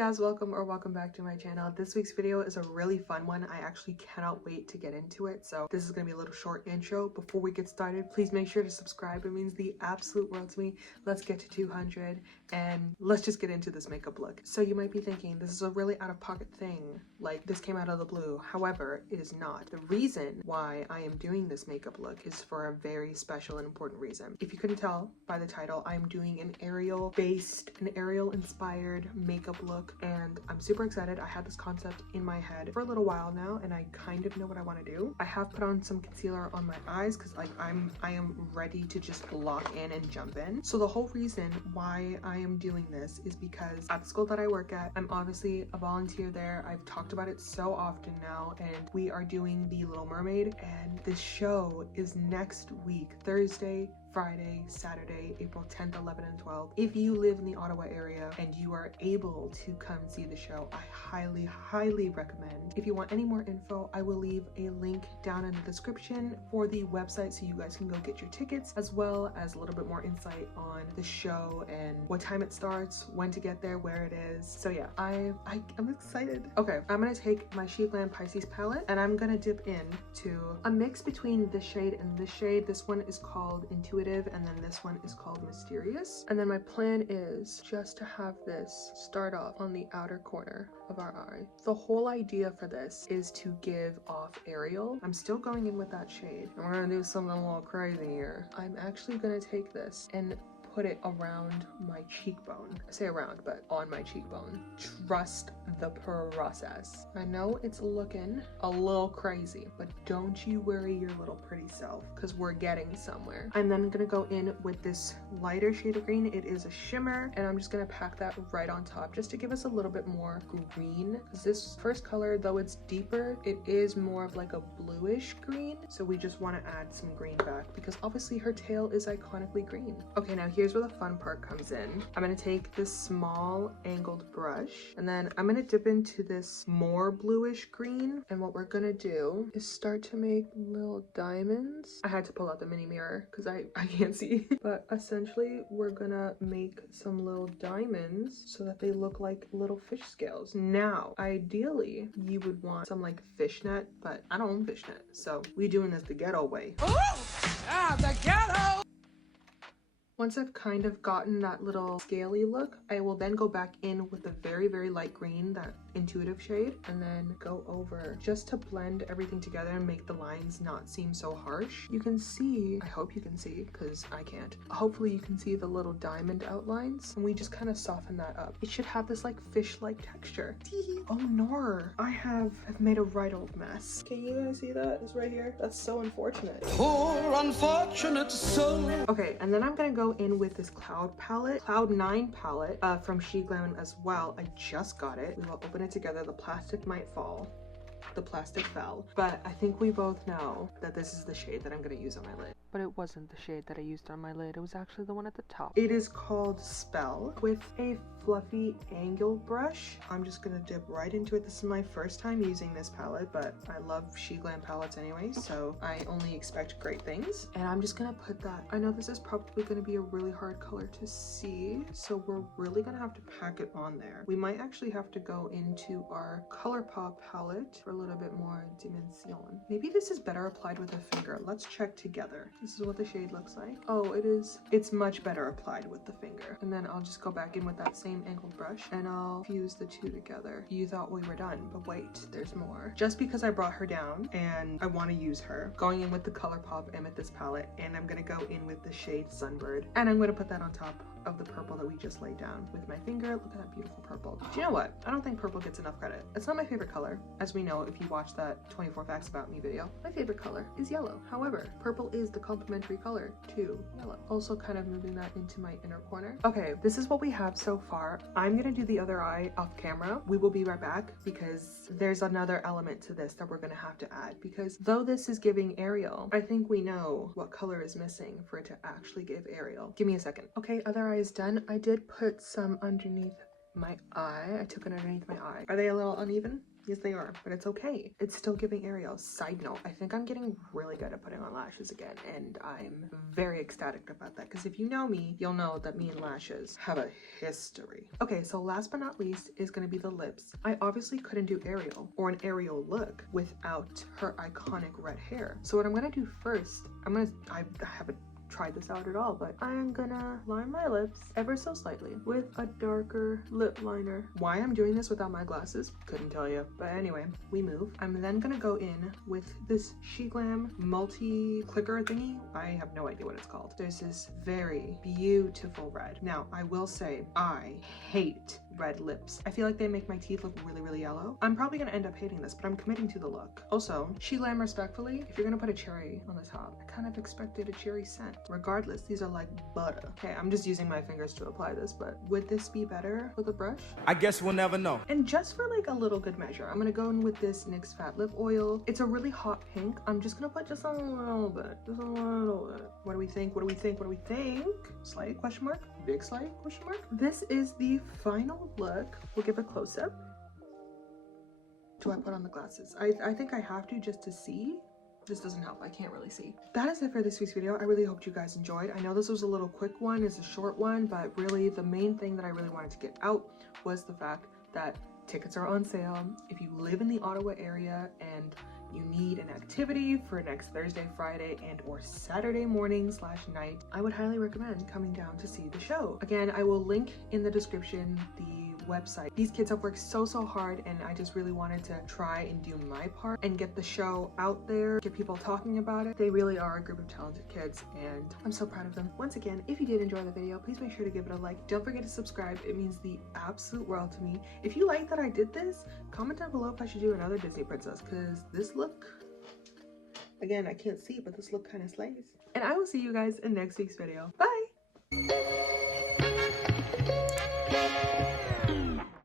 Jazz, welcome or welcome back to my channel. This week's video is a really fun one. I actually cannot wait to get into it. So this is going to be a little short intro. Before we get started, please make sure to subscribe. It means the absolute world to me. Let's get to 200 and let's just get into this makeup look. So you might be thinking this is a really out-of-pocket thing, like this came out of the blue. However, it is not. The reason why I am doing this makeup look is for a very special and important reason. If you couldn't tell by the title, I'm doing an Ariel inspired makeup look, and I'm super excited. I had this concept in my head for a little while now, and I kind of know what I want to do. I have put on some concealer on my eyes because like I am ready to just lock in and jump in. So the whole reason why I am doing this is because at the school that I work at, I'm obviously a volunteer there. I've talked about it so often now, and we are doing the Little Mermaid, and this show is next week, Thursday, Friday, Saturday, April 10th, 11th, and 12th. If you live in the Ottawa area and you are able to come see the show, I highly recommend. If you want any more info, I will leave a link down in the description for the website so you guys can go get your tickets, as well as a little bit more insight on the show and what time it starts, when to get there, where it is. So yeah, I'm excited. Okay, I'm gonna take my She Glam Pisces palette and I'm gonna dip into a mix between this shade and this shade. This one is called Intuitive, and then this one is called Mysterious. And then my plan is just to have this start off on the outer corner of our eye. The whole idea for this is to give off Ariel. I'm still going in with that shade, and we're gonna do something a little crazy here. I'm actually gonna take this and put it around my cheekbone. I say around, but on my cheekbone. Trust the process. I know it's looking a little crazy, but don't you worry your little pretty self, because we're getting somewhere. I'm then gonna go in with this lighter shade of green. It is a shimmer, and I'm just gonna pack that right on top just to give us a little bit more green, because this first color, though it's deeper, it is more of like a bluish green, so we just want to add some green back because obviously her tail is iconically green. Okay, now here's where the fun part comes in. I'm gonna take this small angled brush, and then I'm gonna dip into this more bluish green, and what we're gonna do is start to make little diamonds. I had to pull out the mini mirror because I can't see but essentially we're gonna make some little diamonds so that they look like little fish scales. Now ideally you would want some like fishnet, but I don't own fishnet, so we doing this the ghetto way. The ghetto! Once I've kind of gotten that little scaly look, I will then go back in with a very light green, that Intuitive shade, and then go over just to blend everything together and make the lines not seem so harsh. You can see, I hope you can see because I can't, hopefully you can see the little diamond outlines, and we just kind of soften that up. It should have this like fish-like texture. Oh no, I have made a right old mess. Can you guys see that? It's right here. That's so unfortunate. Poor unfortunate soul. Okay, and then I'm gonna go in with this Cloud 9 palette from She Glam as well. I just got it. We will open it together. The plastic might fall. The plastic fell, but I think we both know that this is the shade that I'm going to use on my lid. But it wasn't the shade that I used on my lid. It was actually the one at the top. It is called Spell with a fluffy angled brush. I'm just going to dip right into it. This is my first time using this palette, but I love She Glam palettes anyway, so I only expect great things. And I'm just going to put that. I know this is probably going to be a really hard color to see, so we're really going to have to pack it on there. We might actually have to go into our ColourPop palette for a little bit more dimension. Maybe this is better applied with a finger. Let's check together. This is what the shade looks like. Oh, it's much better applied with the finger. And then I'll just go back in with that same angled brush and I'll fuse the two together. You thought we were done, but wait, there's more. Just because I brought her down and I want to use her, going in with the ColourPop Amethyst palette, and I'm gonna go in with the shade Sunbird, and I'm gonna put that on top of the purple that we just laid down with my finger. Look at that beautiful purple. Do you know what? I don't think purple gets enough credit. It's not my favorite color. As we know, if you watch that 24 Facts About Me video, my favorite color is yellow. However, purple is the complementary color to yellow. Also kind of moving that into my inner corner. Okay, this is what we have so far. I'm gonna do the other eye off camera. We will be right back because there's another element to this that we're gonna have to add, because though this is giving Ariel, I think we know what color is missing for it to actually give Ariel. Give me a second. Okay, other eye is done. I did put some underneath my eye. I took it underneath my eye. Are they a little uneven? Yes, they are, but it's okay. It's still giving Ariel. Side note, I think I'm getting really good at putting on lashes again, and I'm very ecstatic about that, because if you know me, you'll know that me and lashes have a history. Okay, so last but not least is going to be the lips. I obviously couldn't do Ariel, or an Ariel look, without her iconic red hair. So what I'm going to do first, I haven't tried this out at all, but I'm gonna line my lips ever so slightly with a darker lip liner. Why I'm doing this without my glasses, couldn't tell you. But anyway, we move. I'm then gonna go in with this She Glam multi-clicker thingy. I have no idea what it's called. There's this very beautiful red. Now, I will say, I hate red lips. I feel like they make my teeth look really, really yellow. I'm probably gonna end up hating this, but I'm committing to the look. Also, She Glam respectfully, if you're gonna put a cherry on the top, I kind of expected a cherry scent. Regardless, these are like butter. Okay, I'm just using my fingers to apply this, but would this be better with a brush? I guess we'll never know. And just for like a little good measure, I'm gonna go in with this NYX Fat Lip Oil. It's a really hot pink. I'm just gonna put just a little bit. Just a little bit. What do we think? What do we think? What do we think? Slight question mark? Big slight question mark? This is the final look. We'll give a close-up. Do I put on the glasses? I think I have to, just to see. This doesn't help, I can't really see. That is it for this week's video. I really hope you guys enjoyed. I know this was a little quick one, it's a short one, but really the main thing that I really wanted to get out was the fact that tickets are on sale. If you live in the Ottawa area and you need an activity for next Thursday, Friday, and or Saturday morning / night, I would highly recommend coming down to see the show. Again, I will link in the description the website. These kids have worked so hard, and I just really wanted to try and do my part and get the show out there, get people talking about it. They really are a group of talented kids, and I'm so proud of them. Once again, if you did enjoy the video, please make sure to give it a like. Don't forget to subscribe. It means the absolute world to me. If you like that I did this, comment down below if I should do another Disney princess, because this look, again, I can't see, but this look kind of slays. And I will see you guys in next week's video. Bye!